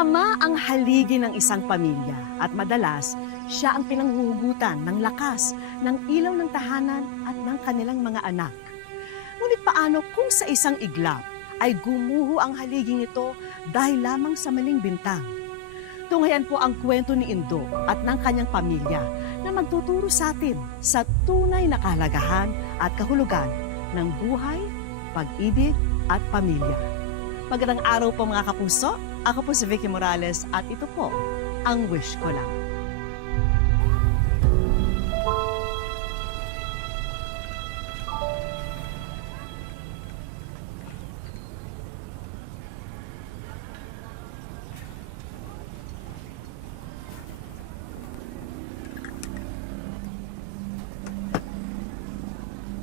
ama ang haligi ng isang pamilya at madalas siya ang pinanghuhugutan ng lakas, ng ilaw ng tahanan at ng kanilang mga anak. Ngunit paano kung sa isang iglap ay gumuho ang haliging ito dahil lamang sa maling bintang? Tunghayan po ang kwento ni Indo at ng kanyang pamilya na magtuturo sa atin sa tunay na kahalagahan at kahulugan ng buhay, pag-ibig at pamilya. Magandang araw po mga kapuso. Ako po si Vicky Morales at ito po ang Wish Ko Lang.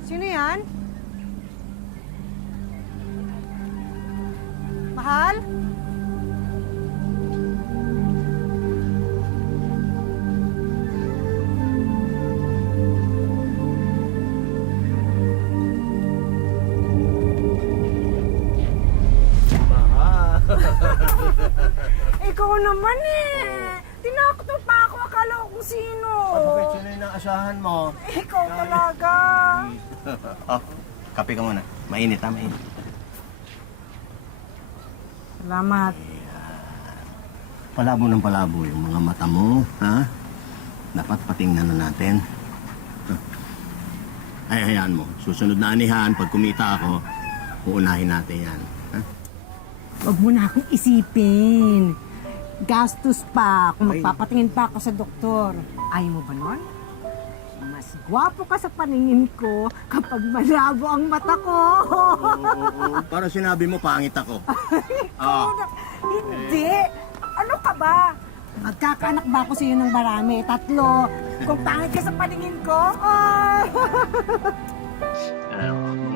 Sino yan? Mahal? Ikaw naman eh! Tinakot mo pa ako, akala ko kung sino. Bakit sino yung naasahan mo? Ikaw talaga. Oh, kape ka muna. Mainit ha, mainit. Salamat. Palabo ng palabo yung mga mata mo, ha? Dapat patingnan na natin. Ay, hayaan mo. Susunod na anihan, pag kumita ako, uunahin natin yan. Ha? Huwag mo na akong isipin. Gastos pa kung Ay. magpapatingin pa ako sa doktor. Ayaw mo ba nun? Mas gwapo ka sa paningin ko kapag malabo ang mata ko. Oo, para sinabi mo, pangit ako. Ah. Hindi! Ano ka ba? Magkakaanak ba ako sa iyo ng marami? 3. Kung pangit ka sa paningin ko,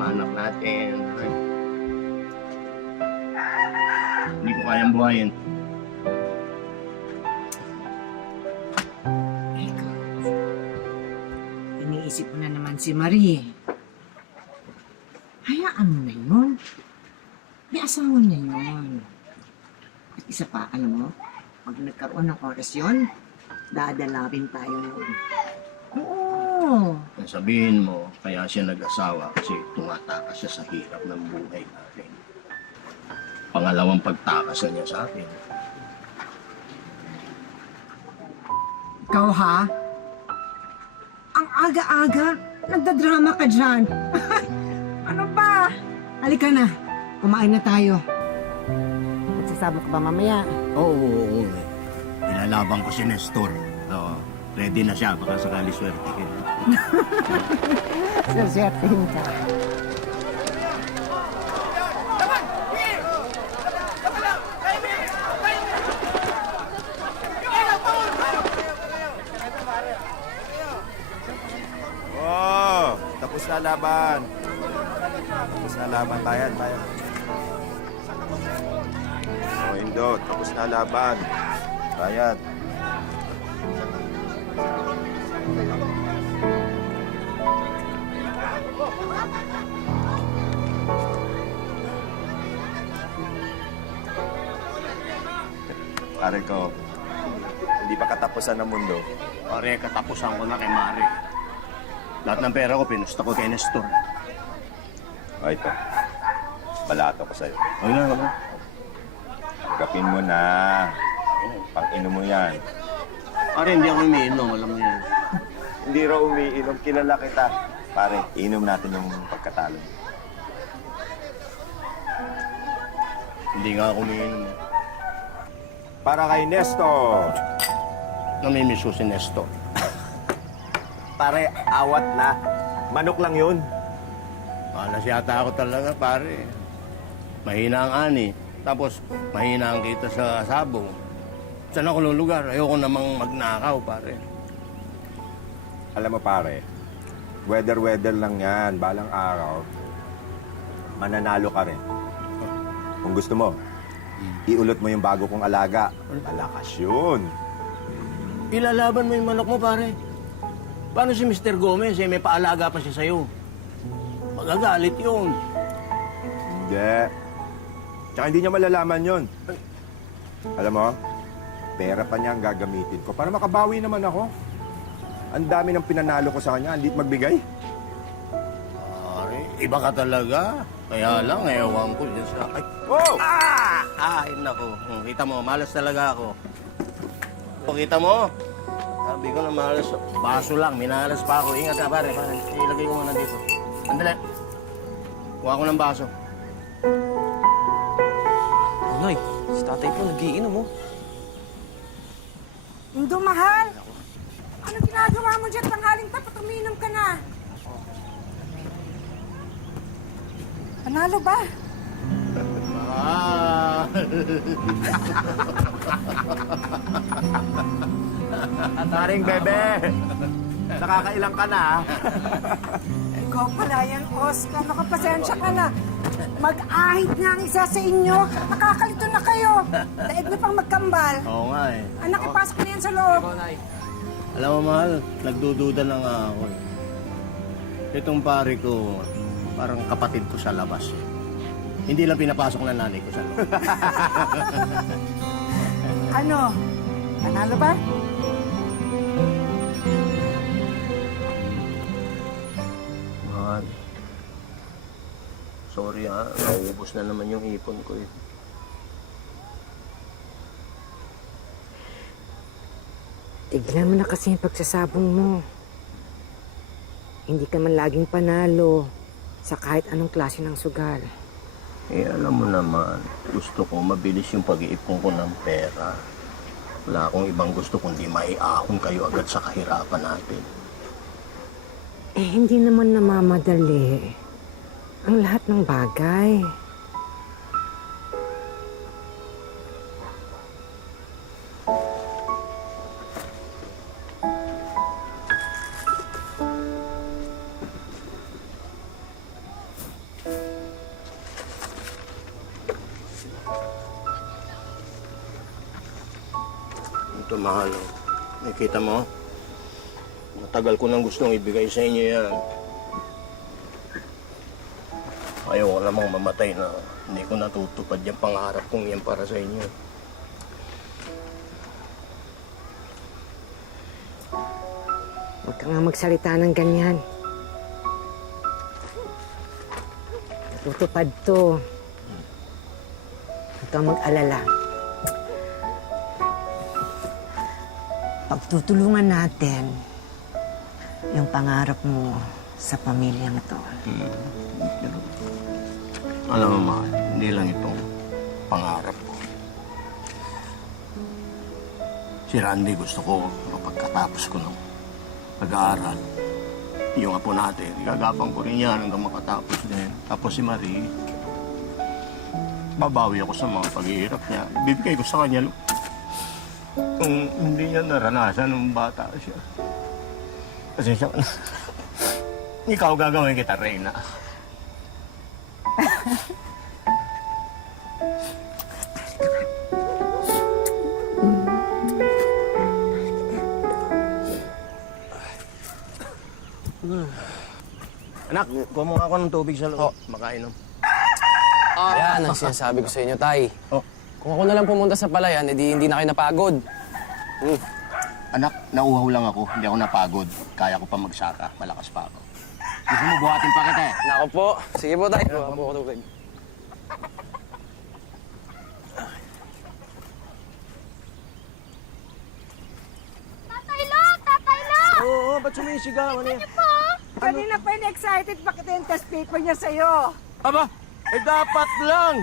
Mga anak natin. Ay. Hindi ko kayang buhayin. Iniisip mo na naman si Marie. Hayaan mo na yun. May asawa na yun. At isa pa, alam mo, pag nagkaroon ng oras yun, dadalawin tayo nun. Oo. Sabihin mo, kaya siya nag-asawa kasi tumatakas siya sa hirap ng buhay natin. Pangalawang pagtakas na niya sa akin. Ikaw ha? Ang aga-aga, nagdadrama ka dyan. Ano ba? Halika na, kumain na tayo. Magsasama ka ba mamaya? Oo. Ilalaban ko si Nestor. Oo. Ready na siya, baka sakali swerte ka. Saswertehin ka. Oh, tapos na laban. Tapos na laban, tayo. Oh, Indo, tapos na laban. Bayad. Pare ko, hindi pa katapusan ng mundo. Pare, katapusan ko na kay Mari. Lahat ng pera ko, pinusta ko kay Nestor. O ito, balato ko sa'yo. Huwag na. Gapin mo na. Pang-inom mo yan. Pare, hindi ako umiinom, alam mo yan. Hindi raw umiinom, kilala kita. Pare, inom natin yung pagkatalo. Hindi nga ako umiinom. Para kay Nestor. Namimiss ko si Nestor. Pare, awat na. Manok lang yun. Malas yata ako talaga, pare. Mahina ang ani. Tapos, mahina ang kita sa sabong. Saan ako lulugar? Ayoko namang magnakaw, pare. Alam mo pare, weather lang yan. Balang araw, mananalo ka rin. Kung gusto mo, iulot mo yung bago kong alaga. Malakas yun. Ilalaban mo yung manok mo, pare. Paano si Mr. Gomez? May paalaga pa siya sa'yo. Magagalit yun. Hindi. Tsaka hindi niya malalaman yun. Alam mo, pera pa niya ang gagamitin ko para makabawi naman ako. Ang dami ng pinanalo ko sa kanya, hindi magbigay. Pare, iba ka talaga. Kaya lang, ewan ko dyan sa... Ay, Oh! Ay, nako. Kita mo, malas talaga ako. Kita mo? Sabi ko na malas. Baso lang, minalas pa ako. Ingat ka, pare. Ilagay ko muna dito. Andali. Kuha ko ng baso. Nay, si tatay po nagiinom mo. Indo, mahal! Ano ginagawa mo dyan? Tanghaling tapat, uminom ka na. Panalo ba? Ah! Taring bebe! Nakakailang ka na, ha? Ikaw pala yan, Oscar. Nakapasensya ka na. Mag-ahit nga ang isa sa inyo. Nakakalito na kayo. Daig na pang magkambal. Oo nga eh. Anak, ipasok na yan sa loob. Alam mo, mahal, nagdududa na nga ako eh. Itong pare ko, parang kapatid ko sa labas eh. Hindi lang pinapasok ng nanay ko sa loob. Ano? Panalo ba? Mahal. Sorry ha, naubos na naman yung ipon ko eh. Tignan mo na kasi yung pagsasabong mo. Hindi ka man laging panalo sa kahit anong klase ng sugal. Eh, alam mo naman, gusto ko mabilis yung pag-iipon ko ng pera. Wala akong ibang gusto kundi maiahon kayo agad sa kahirapan natin. Eh, hindi naman namamadali ang lahat ng bagay. Ito, mahal. Oh. Nakita mo? Matagal ko nang gustong ibigay sa inyo yan. Ayaw ko namang mamatay na hindi ko natutupad yung pangarap kong yan para sa inyo. Huwag ka nga magsalita ng ganyan. Tutupad to. Huwag kang mag-alala. Pagtutulungan natin yung pangarap mo sa pamilyang to. Pero, alam mo, mahal, hindi lang itong pangarap ko. Si Randy gusto ko pagkatapos ko ng pag-aaral. Yung apo natin, igagapang ko rin yan hanggang makatapos din. Tapos si Marie, babawi ako sa mga paghihirap niya. Bibigay ko sa kanya kung hindi niya naranasan nung bata siya. Kasi siya, ikaw gagawin kita, Reyna. Anak, kuha mo ako ng tubig sa loob. Makainom. Yan ang sinasabi ko sa inyo, tay. Oh. Kung ako na lang pumunta sa palayan, edi hindi na kayo napagod. Anak, nauhaw lang ako. Hindi ako napagod. Kaya ko pa magsaka. Malakas pa ako. Gusto mo, buhatin pa kita eh. Nako po. Sige po, tay. Kuha po ako tubig. Tatay Lo! Tatay Lo! Oo, ba't sumisigaw? Ano yan? Kanina pa yun excited bakit yung test paper niya sa'yo. Aba, eh dapat lang.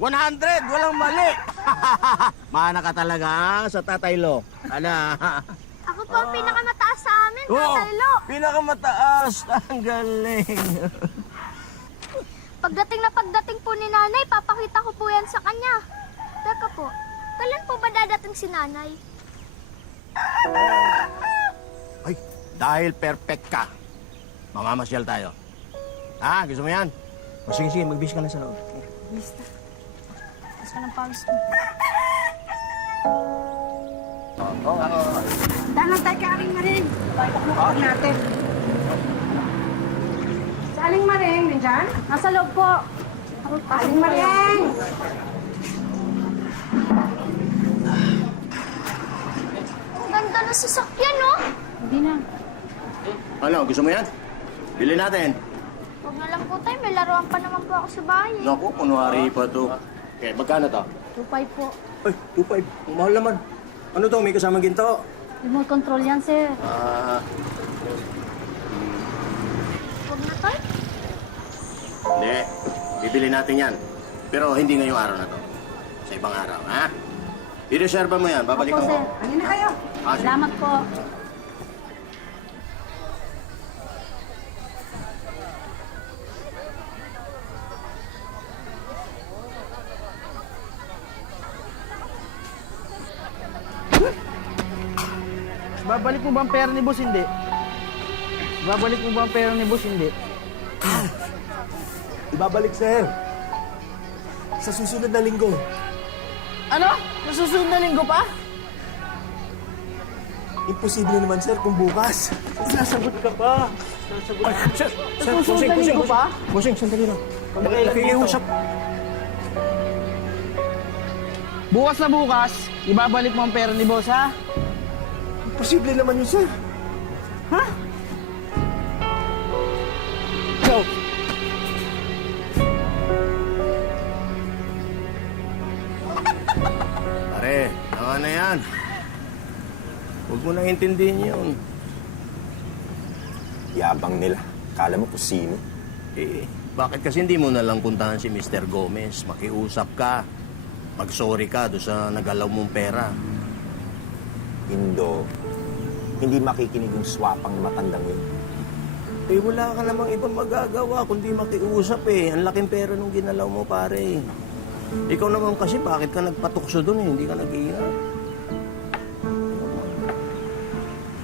100, walang mali. Mana ka talaga sa Tatay Lo. Ala. Ako po ang pinakamataas sa amin, Tatay Lo. Pinakamataas. Ang galing. Pagdating po ni Nanay, papakita ko po yan sa kanya. Teka po, kailan po ba dadating si Nanay? Ay, dahil perfect ka, mamamasyal tayo. Ah, gusto mo yan? O sige, sige, magbis ka na sa loob. Lista. Tapos ka ng pawis mo. Dalang tayo kay Aling Maring. Paklukuhan natin. Si Aling Maring, nandyan? Nasa loob po. Aling Maring! mga sasakyan, no? Hindi na. Ano, gusto mo yan? Bili natin. Huwag na lang po tayo, may laruan pa naman po ako sa bahay. Naku, kunwari pa to. Okay, magkano to? 2.5 po. Ay, 2.5. Ang mahal naman. Ano to? May kasamang ginto? Remote control yan, sir. Ah, Huwag na tayo. hindi. Bibili natin yan. Pero hindi ngayong araw na to. Sa ibang araw, ha? I-reserve mo yan. Babalikan Opo, ko. sir. Ayun na kayo. Ah, sige. Salamat po. Babalik mo ba ang pera ni boss? Hindi. Babalik mo ba ang pera ni boss? Hindi. Ibabalik, sir. Sa susunod na linggo. Ano? Nasusunod na linggo pa? Imposible naman, sir, kung bukas. Sasagot ka pa. Sasagot ka. Sir, Nasusunod na linggo pa? Busing, sandali lang. Nakikiusap. Bukas na bukas, ibabalik mo ang pera ni boss, ha? Imposible naman yun, sir. Ha? Go. Pare, tama na yan. Huwag mo nang intindihin yun. Yabang nila. Kala mo kung sino. Eh, bakit kasi hindi mo na lang puntahan si Mr. Gomez? Makiusap ka. Mag-sorry ka doon sa nagalaw mong pera. Indo, hindi makikinig yung swapang na matandang yun. Eh, wala ka namang ibang magagawa kundi makiusap eh. Ang laking pera nung ginalaw mo, pare. Ikaw naman kasi, bakit ka nagpatukso doon eh? Hindi ka nag-iingat.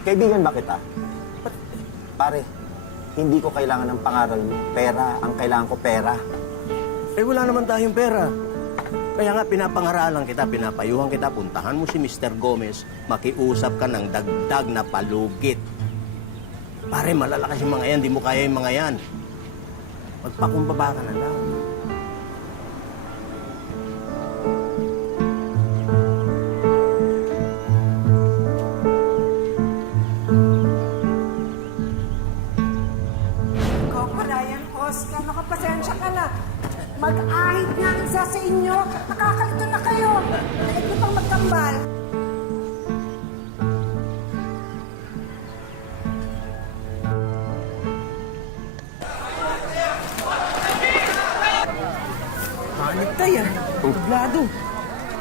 Kaibigan ba kita? Pare, hindi ko kailangan ng pangaral mo. Pera, ang kailangan ko pera. Eh, wala naman tayong pera. Kaya nga, pinapangaralan kita, pinapayuhan kita, puntahan mo si Mr. Gomez, makiusap ka ng dagdag na palugit. Pare, malalakas yung mga yan, di mo kaya yung mga yan. Magpakumbaba ka na lang. Ikaw pala yan, Oscar. Nakapasensya ka na. Mag-ahit nga ang isa sa inyo. Nakakalito na kayo. Daig niyo pang magkambal. Hanip tayo. Tublado.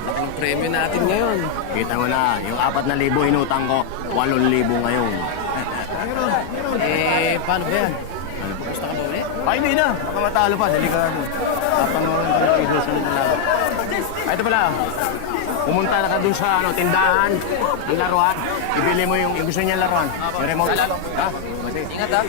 Ang premyo natin ngayon. Kita mo na, yung 4,000 inutang ko, 8,000 ngayon. Paano ba yan? Ano, gusto ka ba ulit? Ay, hindi na. Baka matalo pa. Delikado. Tatanungan ka na isusunod na lang. Ay, ito pala. Pumunta na ka dun sa tindahan ng laruan. Ibili mo yung gusto niya laruan. Yung remote. Ha? Ingat ha.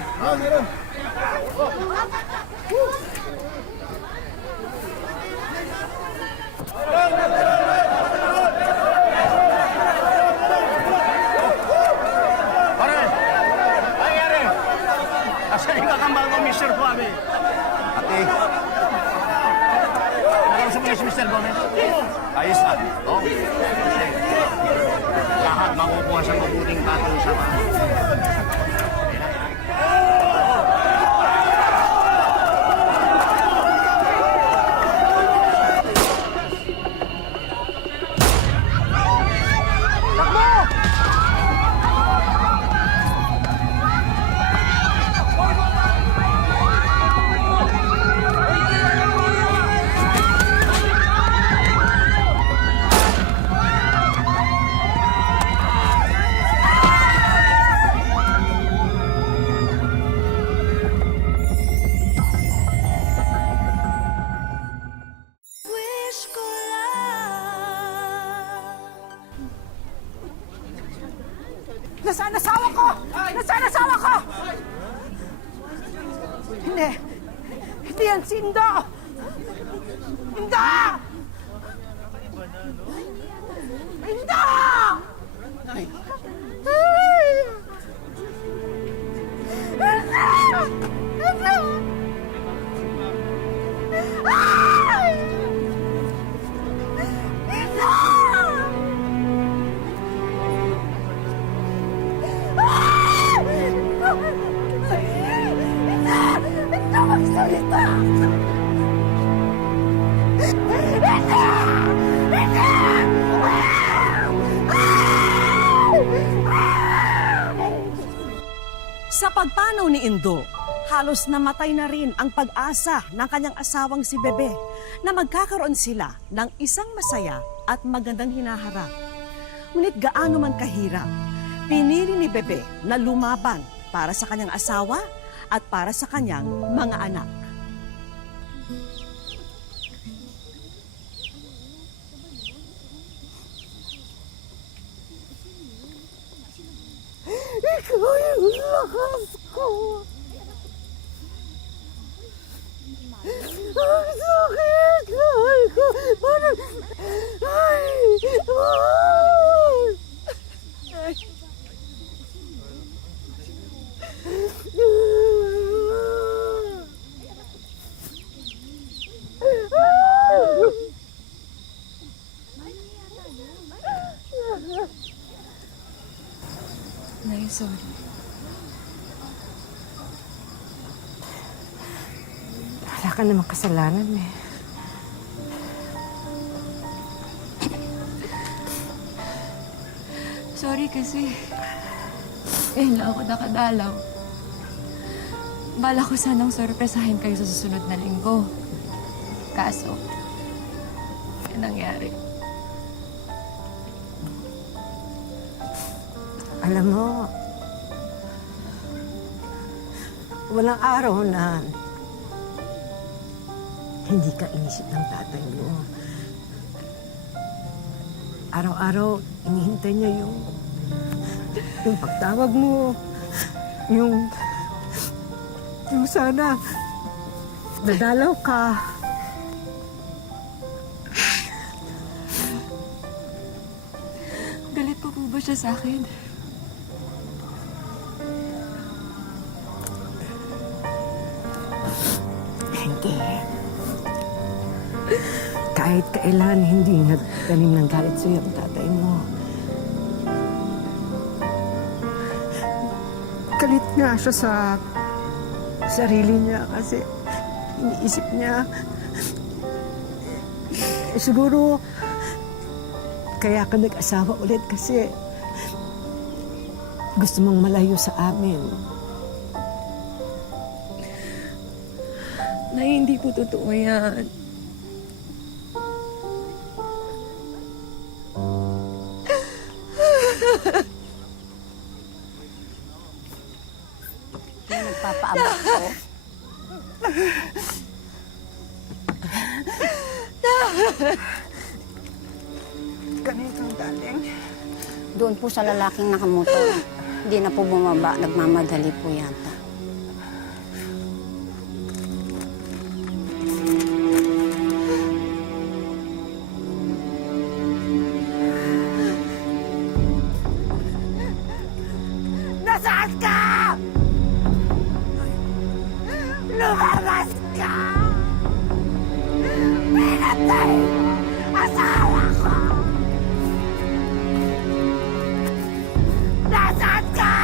Pare! Ay, Ere! Asa yung kakambal ko, Mr. Suave? Ate, Nakausap mo si Mr. Gomez? ayos na. Oo. Lahat makukuha sa mabuting patong sa mga. Nasaan asawa ko? Nasaan asawa ko? Hindi. Hindi yan si Indo. Indo! Indo! dito! Sa pagpanaw ni Indo, halos namatay na rin ang pag-asa ng kanyang asawang si Bebe na magkakaroon sila ng isang masaya at magandang hinaharap. Ngunit gaano man kahirap, pinili ni Bebe na lumaban para sa kanyang asawa at para sa kanyang mga anak. Ikaw yung lakas ko! Ang sakit! Mahal ko! Parang... Ay! Ay! Nay, sorry. Wala ka namang kasalanan eh. Sorry kasi ngayon lang ako nakadalaw. Bala ko sanang sorpresahin kayo sa susunod na linggo. Kaso, yan nangyari. Alam mo, walang araw na hindi ka inisip ng tatay mo. Araw-araw, inihintay niya yung pagtawag mo, yung sana dadalaw ka. Galit pa po ba siya sa akin? Hindi. Kahit kailan hindi nagtanim ng galit sa'yo ang tatay mo. Galit nga siya sa sarili niya kasi iniisip niya siguro kaya ka nag-asawa ulit kasi gusto mong malayo sa amin. Nay, hindi po totoo yan. Nagpapaabot ko. Ganito, darling. Doon po sa lalaking nakamotor, hindi na po bumaba, nagmamadali po yata. Nasaan ka? Lumabas ka! Pinatay asawa ko! Nasaan ka?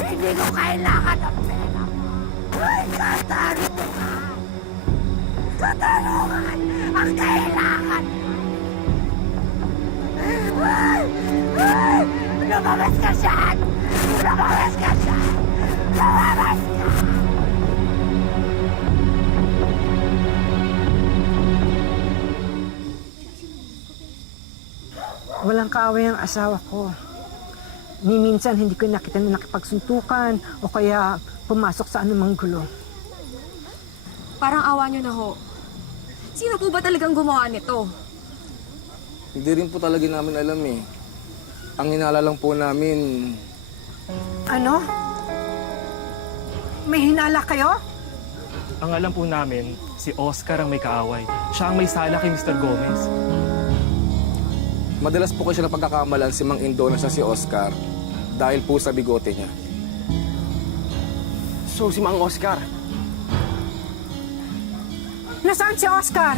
Hindi ko kailangan ng pera mo. Ay, katarungan! Katarungan ang kailangan mo! Ay! Ay! Lumabas ka dyan! Lumabas ka dyan! Lumabas ka! Walang kaaway ang asawa ko. Ni minsan hindi ko nakita na nakipagsuntukan o kaya pumasok sa anumang gulo. Parang awa niyo na ho. Sino po ba talagang gumawa nito? Hindi rin po talaga namin alam eh. Ang hinala lang po namin, Ano? May hinala kayo? Ang alam po namin, si Oscar ang may kaaway. Siya ang may sala kay Mr. Gomez. madalas po ko siya napagkakamalan si Mang Indo na siya si Oscar dahil po sa bigote niya. So, si Mang Oscar. Nasaan si Oscar?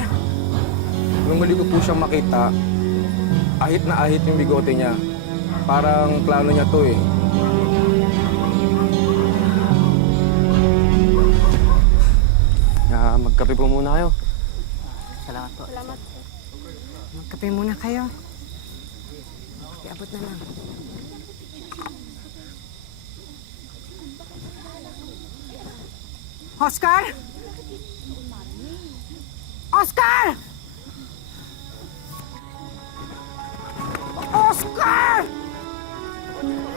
Nung muli ko po siyang makita, ahit na ahit yung bigote niya. Parang plano niya to eh. magkape po muna kayo. Salamat po. Salamat. Magkape muna kayo. Iabot na lang. Oscar! Oscar! Oscar!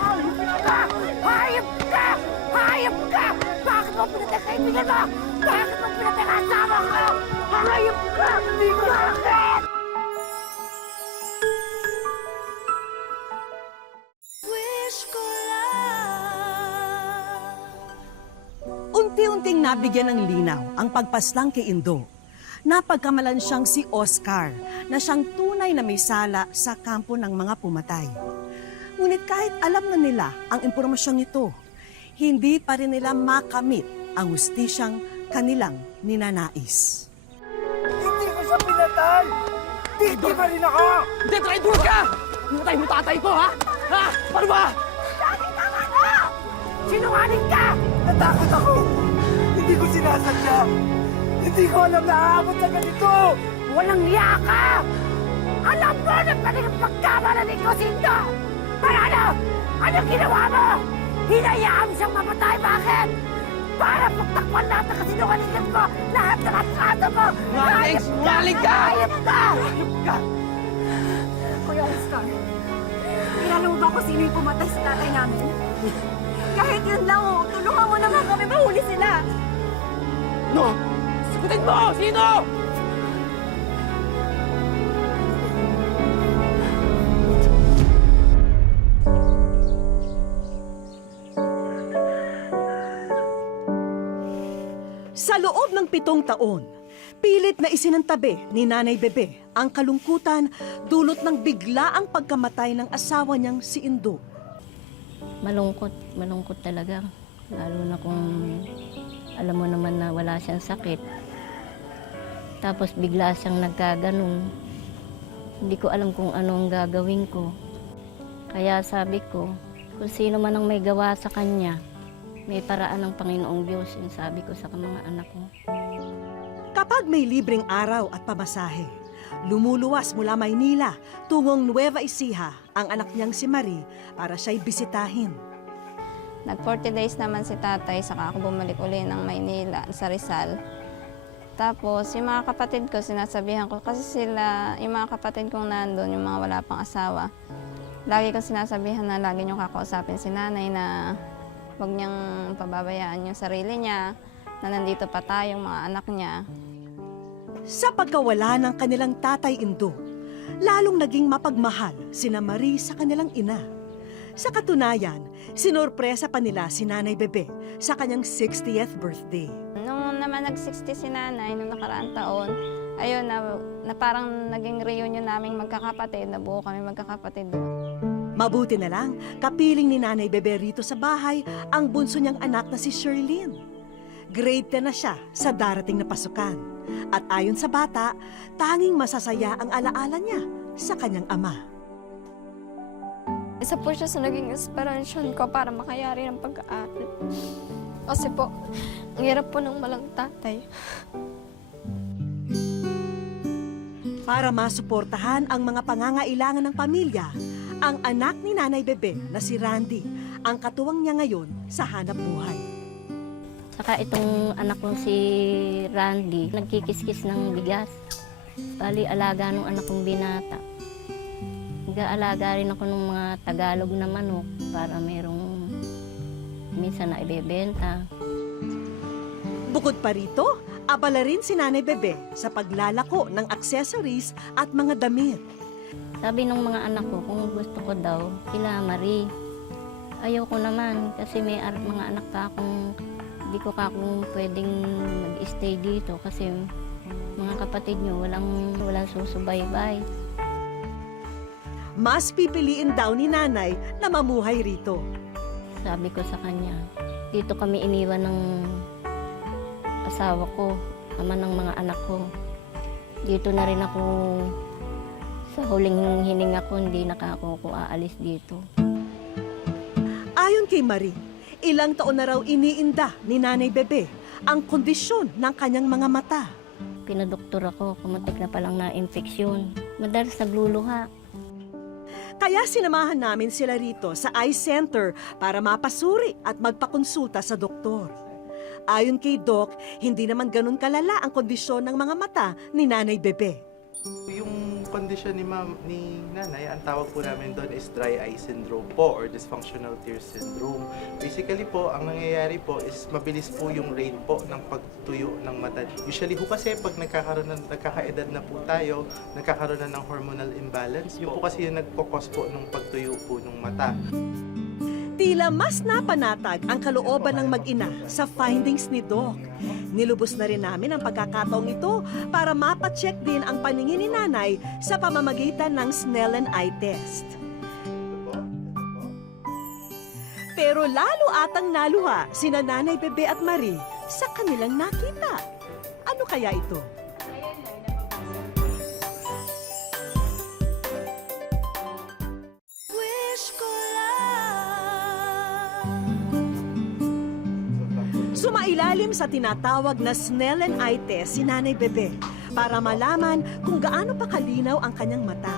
Hayop ka! Hayop ka! Hayop ka! Bakit mo pinatay kaibigan mo? Bakit mo pinatay kasama ko? Hayop ka! Hindi ko bakit! Unti-unting nabigyan ng linaw ang pagpaslang kay Indo. Napagkamalan siyang si Oscar na siyang tunay na may sala sa kampo ng mga pumatay. Ngunit kahit alam na nila ang impormasyong ito, hindi pa rin nila makamit ang hustisyang kanilang ninanais. Hindi ko siya pinatay! Hindi pa rin ako! Hindi, traitor ka! Pinatay mo tatay ko, ha? Ha? Paano ba? Dati tama na! Sinungaling ka! Natakot ako! Hindi ko sinasadya! Hindi ko alam na aabot sa ganito! Walang niya ka! Alam mo na talagang pagkamalanin ko, Sindo! Para ano? Anong ginawa mo? Hinayaan siyang mamatay, bakit? Para pagtakpan lahat ng kasinungalingan mo, lahat ng atraso mo! Sinungaling ka! Hayop ka! Hayop ka! Kuya Oscar, kilala mo ba kung sino yung pumatay sa tatay namin? Kahit yun lang, tulungan mo naman kami mahuli sila! No! Sagutin mo! Sino? Sa loob ng 7 taon, pilit na isinantabi ni Nanay Bebe ang kalungkutan dulot ng biglaang pagkamatay ng asawa niyang si Indo. Malungkot talaga. Lalo na kung alam mo naman na wala siyang sakit. Tapos bigla siyang nagkaganon. Hindi ko alam kung anong gagawin ko. Kaya sabi ko, kung sino man ang may gawa sa kanya, may paraan ng Panginoong Diyos, yung sabi ko sa mga anak ko. Kapag may libreng araw at pamasahe, lumuluwas mula Maynila tungong Nueva Ecija ang anak niyang si Marie para siya'y bisitahin. Nag 40 days naman si tatay, saka ako bumalik uli ng Maynila sa Rizal. Tapos yung mga kapatid ko, sinasabihan ko, kasi sila, yung mga kapatid kong nandun, yung mga wala pang asawa, lagi kong sinasabihan na lagi niyong kakausapin si nanay na huwag niyang pababayaan yung sarili niya, na nandito pa tayong mga anak niya. Sa pagkawala ng kanilang tatay Indo, lalong naging mapagmahal sina Marie sa kanilang ina. Sa katunayan, sinorpresa pa nila si Nanay Bebe sa kanyang 60th birthday. Nung naman nag-60 si nanay, nung nakaraang taon, ayun, na parang naging reunion naming magkakapatid, nabuo kami magkakapatid doon. Mabuti na lang, kapiling ni Nanay Bebe rito sa bahay ang bunso niyang anak na si Sherlyn. Grade 10 na siya sa darating na pasukan. At ayon sa bata, tanging masasaya ang alaala niya sa kanyang ama. Isa po siya sa naging inspirasyon ko para makayari ng pag-aaral. Kasi po, ang hirap po ng walang tatay. Para masuportahan ang mga pangangailangan ng pamilya, ang anak ni Nanay Bebe na si Randy ang katuwang niya ngayon sa hanap buhay. Saka itong anak kong si Randy, nagkikiskis ng bigas. Bali, alaga nung anak kong binata. Nag-aalaga rin ako ng mga Tagalog na manok para mayroong minsan na ibebenta. Bukod pa rito, abala rin si Nanay Bebe sa paglalako ng accessories at mga damit. Sabi ng mga anak ko, kung gusto ko daw, sila Marie. Ayaw ko naman kasi may mga anak pa akong, hindi ko ka kung pwedeng mag-stay dito kasi mga kapatid nyo walang susubaybay. Mas pipiliin daw ni Nanay na mamuhay rito. Sabi ko sa kanya, dito kami iniwan ng asawa ko, ama ng mga anak ko. Dito na rin ako, sa huling hininga ko, hindi na ako aalis dito. Ayon kay Marie, ilang taon na raw iniinda ni Nanay Bebe ang kondisyon ng kanyang mga mata. Pinadoktor ako, kumuntik na palang na infeksyon. Madalas nagluluha. Kaya sinamahan namin sila rito sa eye center para mapasuri at magpakonsulta sa doktor. Ayon kay Doc, hindi naman ganun kalala ang kondisyon ng mga mata ni Nanay Bebe. Yung kondisyon ni nanay, ang tawag po namin doon is dry eye syndrome po or dysfunctional tear syndrome. Basically po, ang nangyayari po is mabilis po yung rate po ng pagtuyo ng mata. Usually po kasi pag nagkakaedad na po tayo, nagkakaroon na ng hormonal imbalance. Yun po kasi yung nagkukos po ng pagtuyo po ng mata. Tila mas napanatag ang kalooban ng mag-ina sa findings ni Doc. Nilubos na rin namin ang pagkakataong ito para mapacheck din ang paningin ni Nanay sa pamamagitan ng Snellen eye test. Pero lalo atang naluha sina Nanay Bebe at Marie sa kanilang nakita. Ano kaya ito? Sumailalim sa tinatawag na Snellen eye test si Nanay Bebe para malaman kung gaano pa kalinaw ang kanyang mata.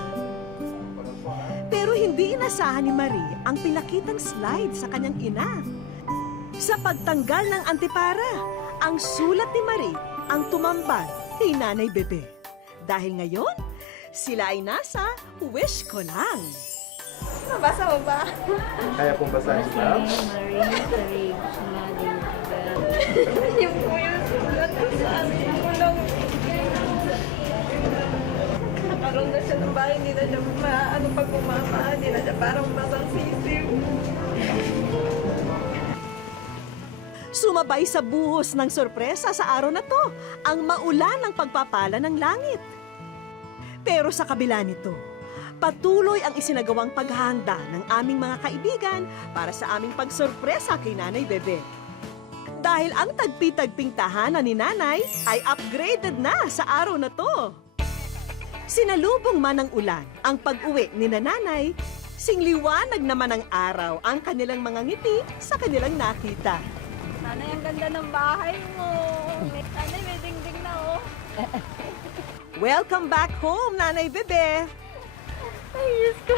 Pero hindi inasahan ni Marie ang pinakitang slide sa kanyang ina. Sa pagtanggal ng antipara, ang sulat ni Marie ang tumambad kay Nanay Bebe. Dahil ngayon, sila ay nasa wish ko lang. Nabasa mo ba? Kaya pong basahin ba? Yung po yung sulat ko sa amin ko lang. Nakaroon na siya ng bahay, hindi na siya pag bumaba, hindi na siya parang basang sisiw. Sumabay sa buhos ng sorpresa sa araw na to ang maulan ng pagpapala ng langit. Pero sa kabila nito, patuloy ang isinagawang paghahanda ng aming mga kaibigan para sa aming pagsorpresa kay Nanay Bebe. Dahil ang tagpi-tagping tahanan ni Nanay ay upgraded na sa araw na to. Sinalubong man ng ulan ang pag-uwi ni Nanay, singliwanag naman ng araw ang kanilang mga ngiti sa kanilang nakita. Nanay, ang ganda ng bahay mo. Nanay, may dingding na oh. Welcome back home, Nanay Bebe! Ay, Diyos ko.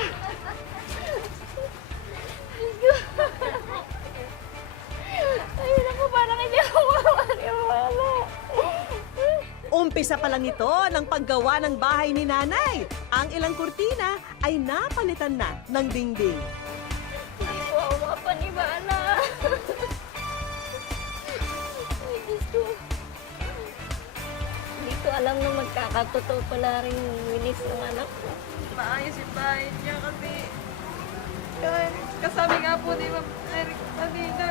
Ay, naku, parang hindi ako mawala. Umpisa pa lang ito ng paggawa ng bahay ni Nanay. Ang ilang kurtina ay napalitan na ng dingding. Hindi po ako makapaniwala. Ay, Diyos ko. Hindi ko alam na magkakatotoo pala rin yung winis ng anak ko. Maayos yung bahay niya kasi kasabi nga po ni Ma'am Eric kanina,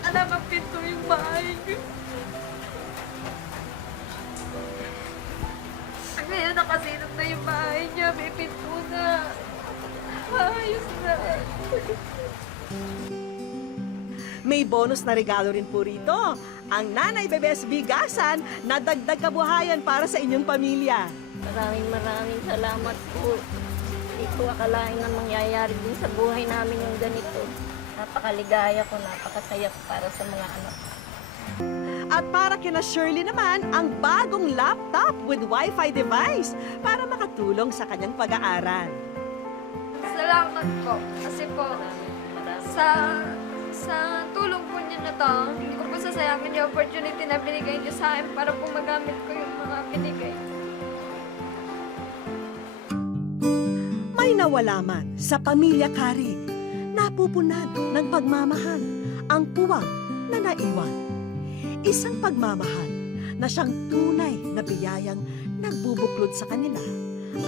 alam ang pinto yung bahay niyo. Ngayon nakasilog na yung bahay niya, may pinto na. Maayos na. May bonus na regalo rin po rito, ang Nanay Bebe's Bigasan na dagdag kabuhayan para sa inyong pamilya. Maraming salamat po. Hindi ko akalain na mangyayari din sa buhay namin yung ganito. Napakaligaya ko, napakasaya ko para sa mga anak. At para kina Shirley naman, ang bagong laptop with Wi-Fi device para makatulong sa kanyang pag-aaral. Salamat po. Kasi po, sa tulong po niyo na to, hindi ko po sasayangin yung opportunity na binigay niyo sa akin para po magamit ko yung mga binigay. May nawala man sa pamilya Karig, napupunan ng pagmamahal ang puwang na naiwan. Isang pagmamahal na siyang tunay na biyayang nagbubuklod sa kanila,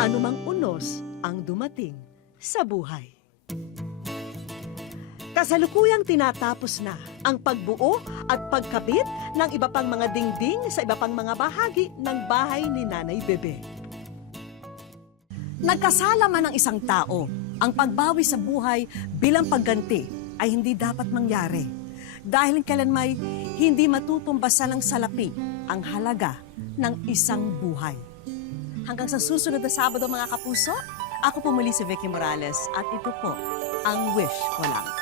anumang unos ang dumating sa buhay. Kasalukuyang tinatapos na ang pagbuo at pagkabit ng iba pang mga dingding sa iba pang mga bahagi ng bahay ni Nanay Bebe. Nagkasala man ang isang tao, ang pagbawi sa buhay bilang pagganti ay hindi dapat mangyari. Dahil kailanmay hindi matutumbasan ng salapi ang halaga ng isang buhay. Hanggang sa susunod na Sabado mga kapuso, ako po muli si Vicky Morales at ito po ang Wish Ko Lang.